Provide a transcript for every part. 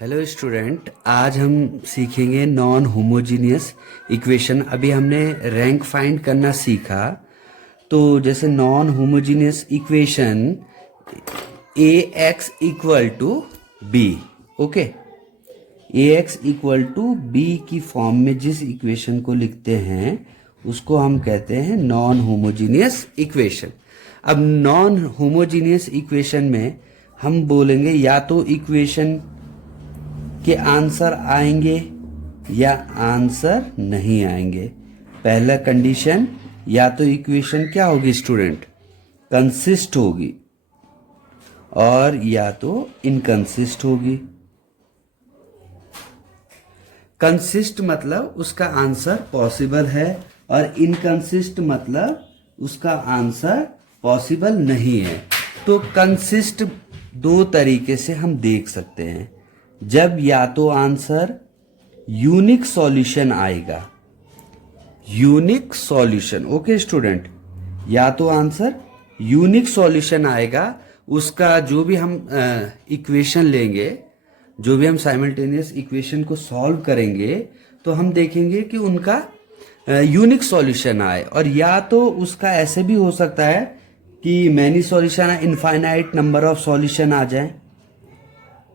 Hello student, आज हम सीखेंगे नॉन होमोजीनियस इक्वेशन। अभी हमने रैंक फाइंड करना सीखा। तो जैसे non homogeneous equation A x equal to B, okay, A x equal to B की फॉर्म में जिस इक्वेशन को लिखते हैं उसको हम कहते हैं नॉन होमोजीनियस इक्वेशन। अब नॉन होमोजीनियस इक्वेशन में हम बोलेंगे या तो इक्वेशन के आंसर आएंगे या आंसर नहीं आएंगे। पहला कंडीशन, या तो इक्वेशन क्या होगी स्टूडेंट, कंसिस्ट होगी, और या तो इनकंसिस्ट होगी। कंसिस्ट मतलब उसका आंसर पॉसिबल है, और इनकंसिस्ट मतलब उसका आंसर पॉसिबल नहीं है। तो कंसिस्ट दो तरीके से हम देख सकते हैं। जब या तो आंसर यूनिक सॉल्यूशन आएगा, यूनिक सॉल्यूशन, ओके स्टूडेंट, या तो आंसर यूनिक सॉल्यूशन आएगा। उसका जो भी हम इक्वेशन लेंगे, जो भी हम साइमल्टेनियस इक्वेशन को सॉल्व करेंगे, तो हम देखेंगे कि उनका यूनिक सॉल्यूशन आए। और या तो उसका ऐसे भी हो सकता है कि many solution, infinite number of solution आ जाए,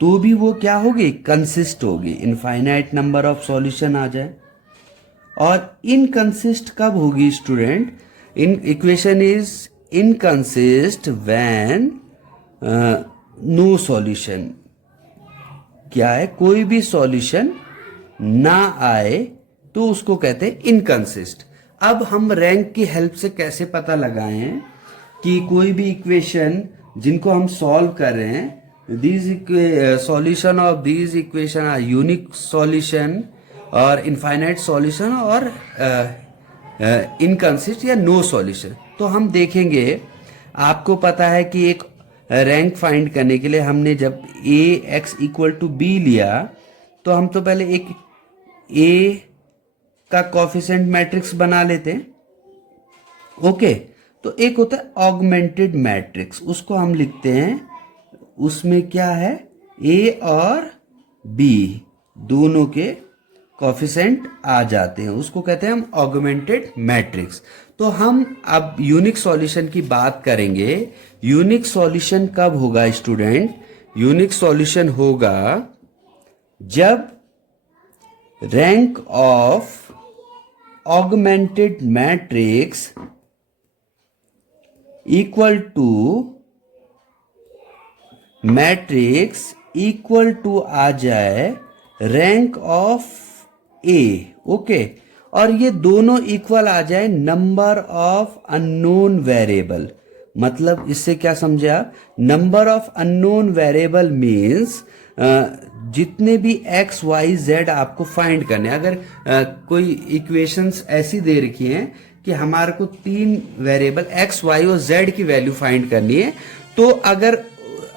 तो भी वो क्या होगी, कंसिस्ट होगी, इनफाइनाइट नंबर ऑफ सॉल्यूशन आ जाए। और इनकंसिस्ट कब होगी student, in equation is inconsist when no solution, क्या है, कोई भी सॉल्यूशन ना आए तो उसको कहते हैं इनकंसिस्ट। अब हम रैंक की हेल्प से कैसे पता लगाएं कि कोई भी इक्वेशन जिनको हम सॉल्व कर रहे हैं, these solution of these equation are unique solution और infinite solution और inconsist या no solution। तो हम देखेंगे, आपको पता है कि एक रैंक फाइंड करने के लिए हमने जब ए एक्स इक्वल टू बी लिया, तो हम तो पहले एक ए का कोफिशिएंट मैट्रिक्स बना लेते हैं, ओके। तो एक होता है ऑगमेंटेड मैट्रिक्स, उसको हम लिखते हैं, उसमें क्या है, ए और बी दोनों के कोफिशिएंट आ जाते हैं, उसको कहते हैं हम ऑगमेंटेड मैट्रिक्स। तो हम अब यूनिक सॉल्यूशन की बात करेंगे। यूनिक सॉल्यूशन कब होगा स्टूडेंट, यूनिक सॉल्यूशन होगा जब rank of augmented matrix equal to matrix equal to आ जाए रैंक ऑफ ए, ओके, और ये दोनों इक्वल आ जाए नंबर ऑफ अननोन वेरिएबल। मतलब इससे क्या समझे आप, number of unknown variable means जितने भी एक्स वाई जेड आपको फाइंड करने, अगर कोई इक्वेशंस ऐसी दे रखी हैं कि हमारे को 3 वेरिएबल एक्स वाई और जेड की वैल्यू फाइंड करनी है, तो अगर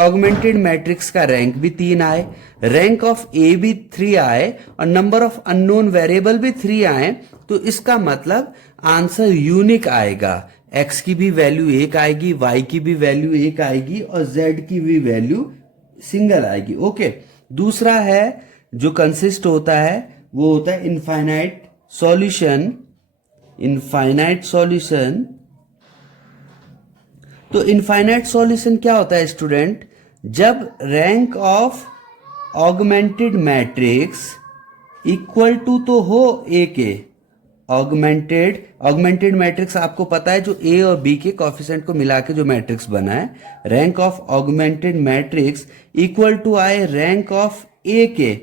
ऑगमेंटेड मैट्रिक्स का रैंक भी 3 आए, रैंक ऑफ ए भी 3 आए, और नंबर ऑफ अननोन वेरिएबल भी 3 आए, तो इसका मतलब आंसर यूनिक आएगा। एक्स की भी वैल्यू 1 आएगी, वाई की भी वैल्यू 1 आएगी, और जेड की भी वैल्यू सिंगल आएगी, ओके। दूसरा है जो कंसिस्ट होता है, वो होता है इनफाइनाइट सॉल्यूशन। इनफाइनाइट सॉल्यूशन, तो इनफाइनाइट सॉल्यूशन क्या होता है स्टूडेंट, जब rank of augmented matrix equal to तो हो ए के, ऑगमेंटेड मैट्रिक्स आपको पता है जो ए और बी के कोफिशिएंट को मिला के जो मैट्रिक्स बना है, rank of augmented matrix equal to आए रैंक ऑफ ए के,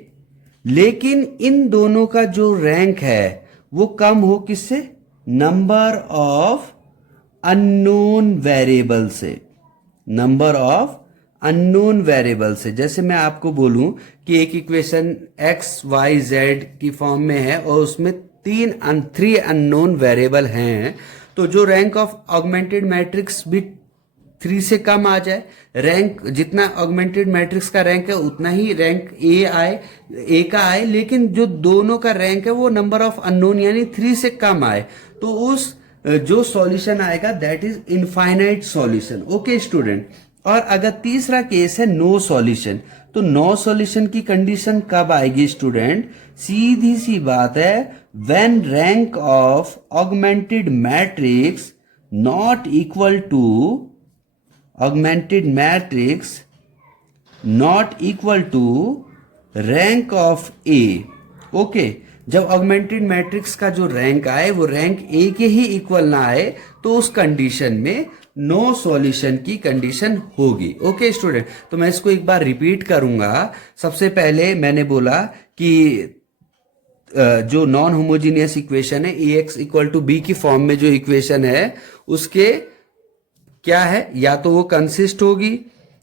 लेकिन इन दोनों का जो रैंक है वो कम हो किससे, नंबर ऑफ अननोन वेरिएबल से, नंबर ऑफ अननोन वेरिएबल से। जैसे मैं आपको बोलूं कि एक इक्वेशन एक्स वाई जेड की फॉर्म में है और उसमें 3 अननोन वेरिएबल हैं, तो जो रैंक ऑफ ऑगमेंटेड मैट्रिक्स भी 3 से कम आ जाए, रैंक जितना ऑगमेंटेड मैट्रिक्स का रैंक है उतना ही रैंक ए का आए, लेकिन जो दोनों का रैंक है वो नंबर ऑफ अननोन यानी 3 से कम आए, तो उस जो सॉल्यूशन आएगा that is infinite solution, okay student. और अगर तीसरा केस है नो सॉल्यूशन, तो नो सॉल्यूशन की कंडीशन कब आएगी स्टूडेंट? सीधी सी बात है, when rank of augmented matrix not equal to augmented matrix not equal to rank of A. Okay, जब ऑगमेंटेड मैट्रिक्स का जो रैंक आए वो रैंक ए के ही इक्वल ना आए तो उस कंडीशन में नो सॉल्यूशन की कंडीशन होगी। ओके स्टूडेंट, तो मैं इसको एक बार रिपीट करूंगा। सबसे पहले मैंने बोला कि जो नॉन होमोजीनियस इक्वेशन है ए एक्स इक्वल टू बी की फॉर्म में जो इक्वेशन है उसके क्या है, या तो वो कंसिस्ट होगी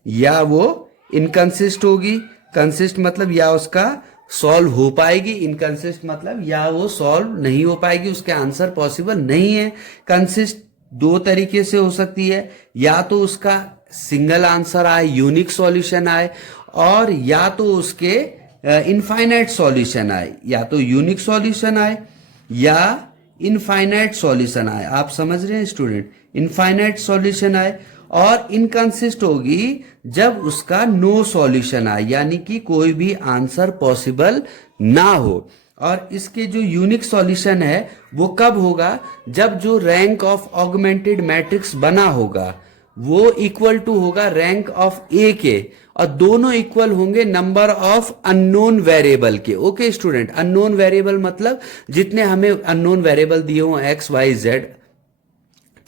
या वो इनकंसिस्ट होगी। कंसिस्ट मतलब या उसका सॉल्व हो पाएगी, इनकंसिस्ट मतलब या वो सॉल्व नहीं हो पाएगी, उसके आंसर पॉसिबल नहीं है। कंसिस्ट दो तरीके से हो सकती है, या तो उसका सिंगल आंसर आए, यूनिक सॉल्यूशन आए, और या तो उसके इनफाइनाइट सॉल्यूशन आए, या तो यूनिक सॉल्यूशन आए या इनफाइनाइट सॉल्यूशन आए। आप समझ रहे हैं स्टूडेंट? इनफाइनाइट सॉल्यूशन आए, और इनकंसिस्ट होगी जब उसका नो सॉल्यूशन आए, यानी कि कोई भी आंसर पॉसिबल ना हो। और इसके जो यूनिक सॉल्यूशन है वो कब होगा? जब जो रैंक ऑफ ऑगमेंटेड मैट्रिक्स बना होगा वो इक्वल टू होगा रैंक ऑफ ए के, और दोनों इक्वल होंगे नंबर ऑफ अननोन वेरिएबल के। ओके स्टूडेंट, अननोन वेरिएबल मतलब जितने हमें अननोन वेरिएबल दिए हो एक्स वाई जेड,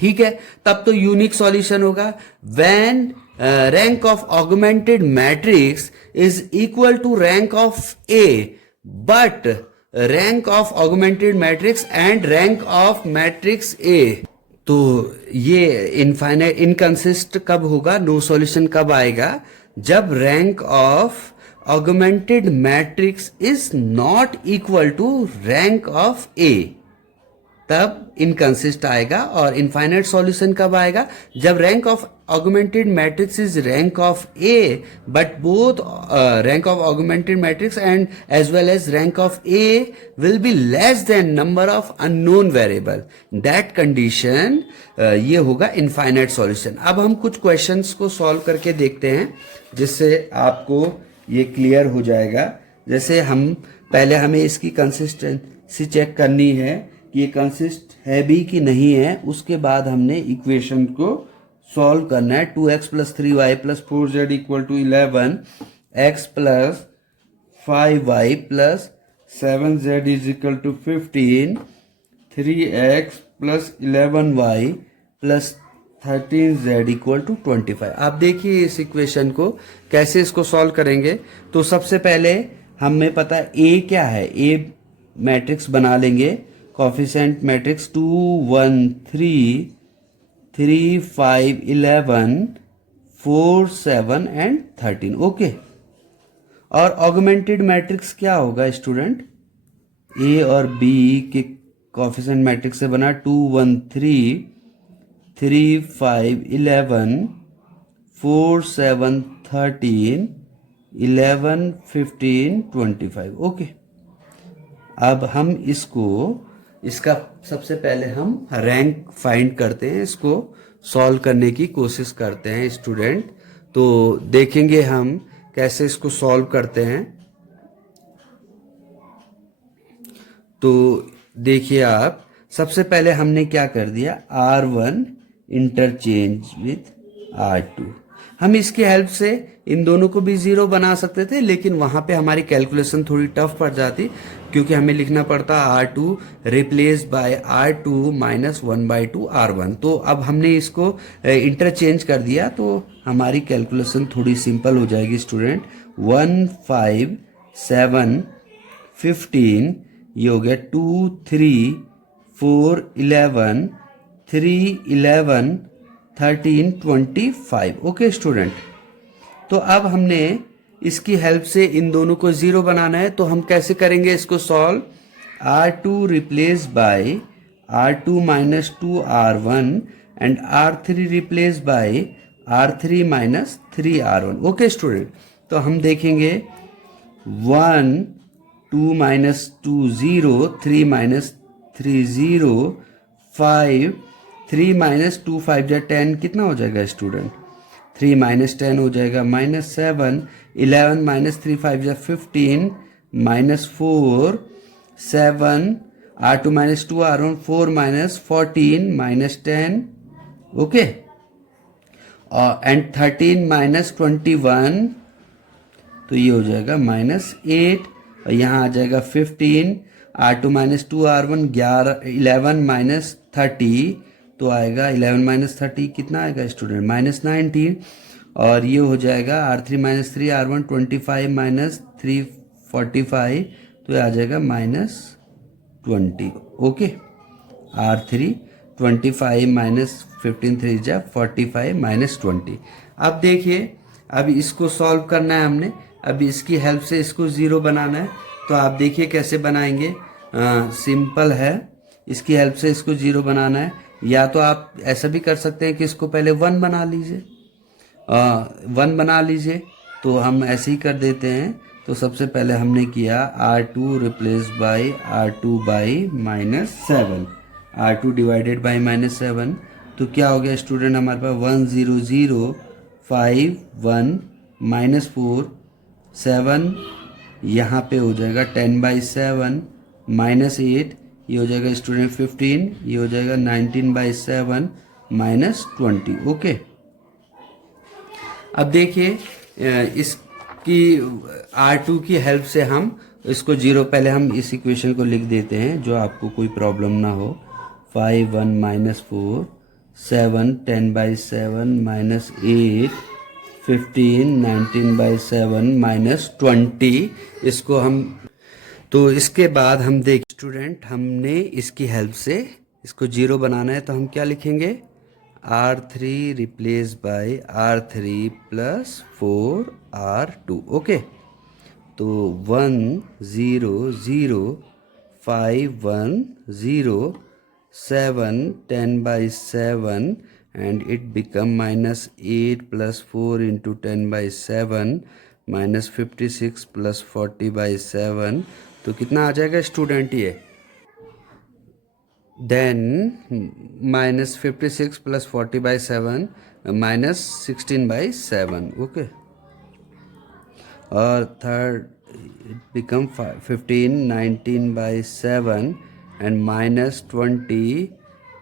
ठीक है, तब तो यूनिक सॉल्यूशन होगा। When rank of augmented matrix is equal to rank of A, but rank of augmented matrix and rank of matrix A. तो ये इनफाइनाइट इनकंसिस्ट कब होगा, नो सॉल्यूशन कब आएगा? जब rank of augmented matrix is not equal to rank of A, तब inconsist आएगा। और इनफाइनाइट सॉल्यूशन कब आएगा? जब rank of augmented matrix is rank of A, but both rank of augmented matrix and as well as rank of A will be less than number of unknown variable. That condition ये होगा infinite solution. अब हम कुछ questions को solve करके देखते हैं जिससे आपको ये क्लियर हो जाएगा। जैसे पहले हमें इसकी कंसिस्टेंसी चेक करनी है कि ये कंसिस्ट है भी कि नहीं है, उसके बाद हमने इक्वेशन को सॉल्व करना है। 2x plus 3y plus 4z equal to 11, x plus 5y plus 7z is equal to 15, 3x plus 11y plus 13z equal to 25। आप देखिए इस इक्वेशन को कैसे इसको सॉल्व करेंगे। तो सबसे पहले हमें पता है a क्या है, a मैट्रिक्स बना लेंगे। Coefficient matrix 2 1 3 3 5 11 4 7 and 13। ओके, और ऑगमेंटेड मैट्रिक्स क्या होगा स्टूडेंट? ए और बी के कोफिशिएंट मैट्रिक्स से बना 2 1 3 3 5 11 4 7 13 11 15 25। ओके, अब हम इसका सबसे पहले हम रैंक फाइंड करते हैं, इसको सॉल्व करने की कोशिश करते हैं स्टूडेंट। तो देखेंगे हम कैसे इसको सॉल्व करते हैं। तो देखिए आप, सबसे पहले हमने क्या कर दिया, R1 इंटरचेंज विथ R2। हम इसकी हेल्प से इन दोनों को भी जीरो बना सकते थे, लेकिन वहां पे हमारी कैलकुलेशन थोड़ी टफ पड़ जाती क्योंकि हमें लिखना पड़ता R2 replace by R2 minus 1/2 R1। तो अब हमने इसको इंटरचेंज कर दिया तो हमारी कैलकुलेशन थोड़ी सिंपल हो जाएगी स्टूडेंट। 1 5 7 15, ये हो गया 2 3 4 11 3 11 13 25। ओके स्टूडेंट, तो अब हमने इसकी हेल्प से इन दोनों को जीरो बनाना है। तो हम कैसे करेंगे इसको solve? R2 replace by R2 minus 2 R1 and R3 replace by R3 minus 3 R1। Okay student, तो हम देखेंगे 1 2 माइनस 2 0, 3 माइनस 3 0, 5 3 माइनस 2 5 जा 10, कितना हो जाएगा स्टूडेंट? 3 माइनस 10 हो जाएगा -7, 11 माइनस 3 5 या 15, -4, 7, R2 minus 2 R1, 4 minus 14 -10, okay, and 13 minus 21, तो ये हो जाएगा -8, और यहाँ आ जाएगा 15, R2 माइनस 2 R1, 11 माइनस 30, तो आएगा 11 माइनस 30 कितना आएगा स्टूडेंट, -19, और ये हो जाएगा R3 माइनस 3 R1, 25 माइनस 3 45, तो ये आ जाएगा -20, ओके, R3 25 माइनस 15 3 जा 45 -20। अब देखिए, अब इसको सॉल्व करना है हमने, अब इसकी हेल्प से इसको ज़ीरो बनाना है, तो आप देखिए कैसे बनाएंगे। सिंपल है, इसकी हेल्प से इसको ज़ीरो बनाना है, या तो आप ऐसा भी कर सकते हैं कि इसको पहले 1 बना लीजिए, 1 बना लीजिए, तो हम ऐसे ही कर देते हैं। तो सबसे पहले हमने किया R2 replace by R2 by -7, R2 divided by -7, तो क्या हो गया स्टूडेंट हमारे पास 1 0 0 5 1 -4 7, यहाँ पे हो जाएगा 10/7 -8, ये हो जाएगा स्टूडेंट 15, ये हो जाएगा 19/7 -20, ओके। अब देखिए इसकी R2 की हेल्प से हम इसको जीरो, पहले हम इस इक्वेशन को लिख देते हैं जो आपको कोई प्रॉब्लम ना हो। 5 1 -4 7 10/7 -8 15 19/7 -20, इसको हम, तो इसके बाद हम देख स्टूडेंट, हमने इसकी हेल्प से इसको जीरो बनाना है, तो हम क्या लिखेंगे, R3 replace by R3 plus 4 R2, okay. तो 1 0 0 5 1 0 7 10/7 and it become -8 plus 4 into 10/7 -56 plus 40/7, तो कितना आ जाएगा स्टूडेंट ये, देन -56 plus 40/7 -16/7, ओके, और third it become 15 19/7 and -20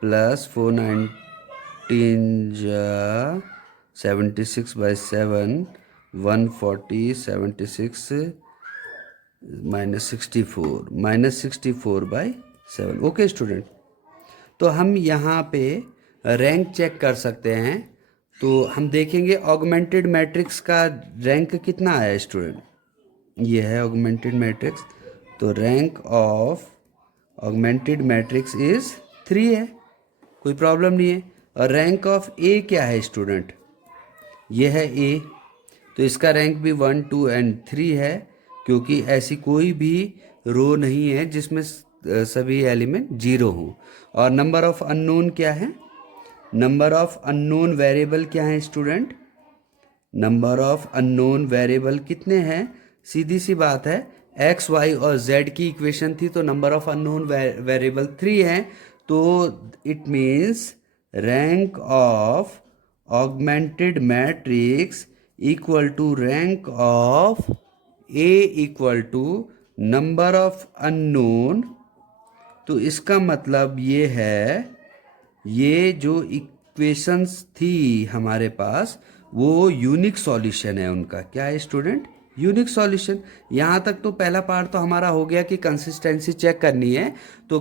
plus 4 19 76/7 140 76 -64/7, okay student. तो हम यहाँ पे रैंक चेक कर सकते हैं, तो हम देखेंगे ऑगमेंटेड मैट्रिक्स का रैंक कितना आया स्टूडेंट, ये है ऑगमेंटेड मैट्रिक्स, तो rank of augmented matrix is 3 है, कोई प्रॉब्लम नहीं है। और रैंक ऑफ ए क्या है स्टूडेंट, ये है ए, तो इसका रैंक भी 1 2 एंड 3 है, क्योंकि ऐसी कोई भी रो नहीं है जिसमें सभी एलिमेंट 0 हो। और नंबर ऑफ अननोन क्या है, नंबर ऑफ अननोन वेरिएबल क्या है student, number of unknown variable कितने हैं, सीधी सी बात है, एक्स वाई और जेड की इक्वेशन थी, तो नंबर ऑफ अननोन वेरिएबल 3 है, तो it means rank of augmented matrix equal to rank of A equal to number of unknown. तो इसका मतलब ये है, ये जो इक्वेशंस थी हमारे पास वो यूनिक सॉल्यूशन है उनका, क्या है स्टूडेंट, यूनिक सॉल्यूशन। यहाँ तक तो पहला पार्ट तो हमारा हो गया कि कंसिस्टेंसी चेक करनी है, तो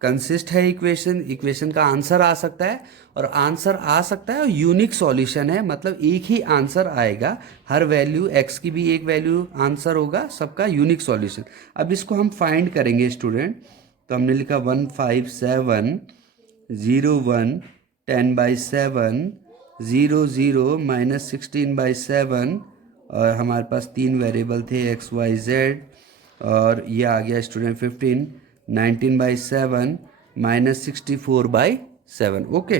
कंसिस्ट है इक्वेशन, इक्वेशन का आंसर आ सकता है, और आंसर आ सकता है और यूनिक सॉल्यूशन है, मतलब एक ही आंसर आएगा, हर वैल्यू एक्स की भी एक वैल्यू आंसर होगा, सबका यूनिक सॉल्यूशन। अब इसको हम फाइंड करेंगे स्टूडेंट, तो हमने लिखा 1 5 7 0 1 10/7 0 0 -16/7, और हमारे पास 3 वेरिएबल थे एक्स वाई जेड, और ये आ गया स्टूडेंट 15 19/7 -64/7, ओके।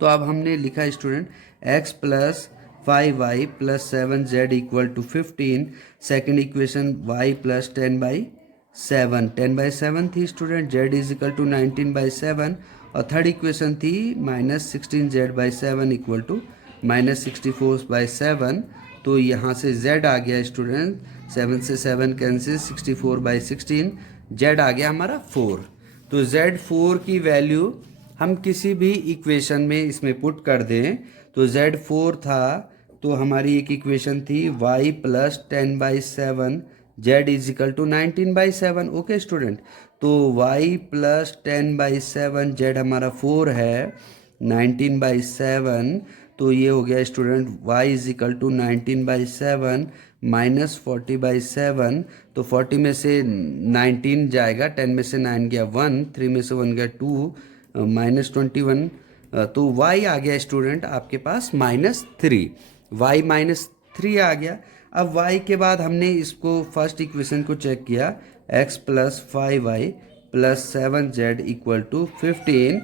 तो अब हमने लिखा student x plus 5y plus 7z equal to 15, second equation y plus 10/7, 10/7 थी student, z is equal to 19/7, और थर्ड इक्वेशन थी -16z/7 इक्वल टू -64/7, तो यहाँ से z आ गया स्टूडेंट, 7 से 7 कैंसिल, 64/16, z आ गया हमारा 4। तो z4 की वैल्यू हम किसी भी इक्वेशन में इसमें पुट कर दें, तो z4 था, तो हमारी एक इक्वेशन थी y + 10/7 z = 19/7। ओके स्टूडेंट, तो y + 10/7 z हमारा 4 है, 19/7, तो ये हो गया स्टूडेंट y = 19/7 - 40/7, तो 40 में से 19 जाएगा, 10 में से 9 गया 1, 3 में से 1 गया 2, -21, तो y आ गया स्टूडेंट आपके पास -3, y -3 आ गया। अब y के बाद हमने इसको फर्स्ट इक्वेशन को चेक किया, x + 5y + 7z = 15,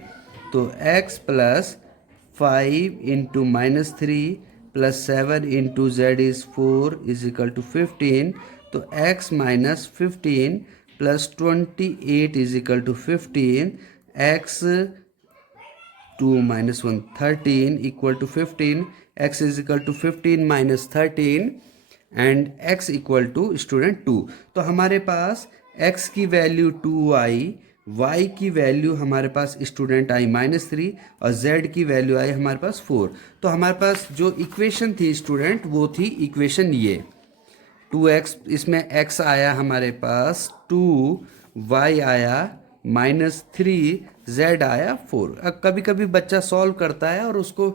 तो x + 5 × -3 + 7 × z is 4 = 15, तो x - 15 + 28 = 15, x 2 - 1 13 = 15, x = 15 - 13 and x = student 2। तो हमारे पास x की वैल्यू 2 आई, y की वैल्यू हमारे पास स्टूडेंट आई -3 और z की वैल्यू आई हमारे पास 4। तो हमारे पास जो इक्वेशन थी स्टूडेंट वो थी इक्वेशन ये 2x, इसमें x आया हमारे पास 2, y आया -3, z आया 4। अब कभी कभी बच्चा सॉल्व करता है और उसको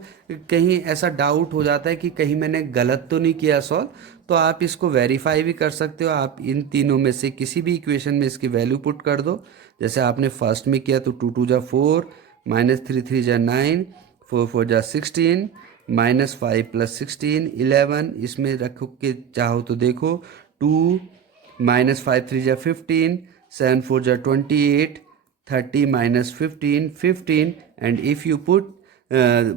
कहीं ऐसा डाउट हो जाता है कि कहीं मैंने गलत तो नहीं किया सॉल्व, तो आप इसको वेरीफाई भी कर सकते हो। आप इन तीनों में से किसी भी इक्वेशन में इसकी वैल्यू पुट कर दो। जैसे आपने फर्स्ट में किया तो 2 × 2 = 4, -3 × 3 = 9, 4 × 4 = 16, -5 + 16 11, इसमें रखो के चाहो तो देखो 2, -5 × 3 = 15, 7 × 4 = 28, 30 - 15 15, and if you put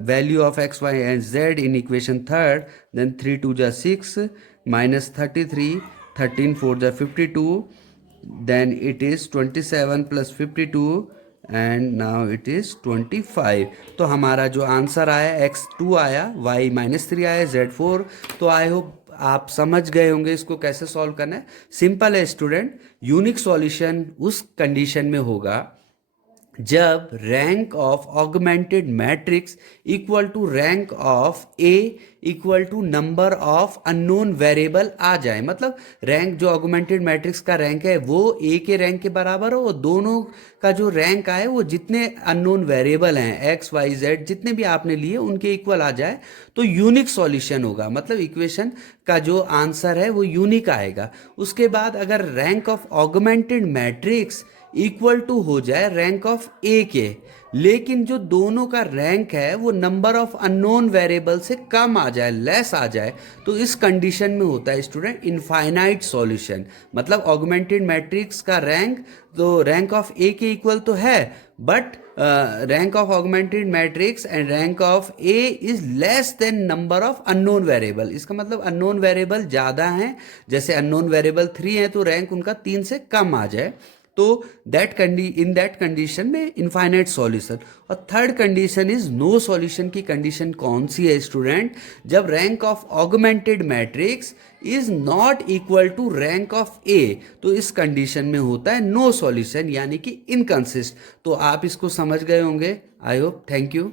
value of x, y and z in equation third, then 3 × 2 = 6, -33, 13 × 4 = 52, then it is 27 + 52 and now it is 25। तो हमारा जो आंसर आया x2 आया, y -3 आया, z4। तो आई होप आप समझ गए होंगे इसको कैसे सॉल्व करना है। सिंपल है स्टूडेंट। यूनिक सॉल्यूशन उस कंडीशन में होगा जब rank of augmented matrix equal to rank of A equal to number of unknown variable आ जाए। मतलब रैंक जो ऑगमेंटेड मैट्रिक्स का रैंक है वो ए के रैंक के बराबर हो, और दोनों का जो रैंक आए वो जितने अननोन वेरिएबल हैं एक्स वाई जेड जितने भी आपने लिए उनके इक्वल आ जाए तो यूनिक सॉल्यूशन होगा। मतलब इक्वेशन का जो आंसर है वो यूनिक आएगा। उसके बाद अगर rank of augmented matrix equal to हो जाए रैंक ऑफ ए के, लेकिन जो दोनों का रैंक है वो नंबर ऑफ अननोन वेरिएबल से कम आ जाए, लेस आ जाए, तो इस कंडीशन में होता है स्टूडेंट इनफाइनाइट सॉल्यूशन। मतलब ऑगमेंटेड मैट्रिक्स का रैंक तो रैंक ऑफ ए के इक्वल तो है, but rank of augmented matrix and rank of A is less than number of unknown variable. इसका मतलब अननोन वेरिएबल ज़्यादा हैं, जैसे अननोन वेरिएबल 3 है तो रैंक उनका 3 से कम आ जाए, तो इन दैट कंडीशन में इनफाइनाइट सॉल्यूशन। और third condition is no solution की कंडीशन कौन सी है स्टूडेंट? जब rank of augmented matrix is not equal to rank of A, तो इस कंडीशन में होता है नो सॉल्यूशन यानी कि इनकंसिस्ट। तो आप इसको समझ गए होंगे, आई होप। Thank you.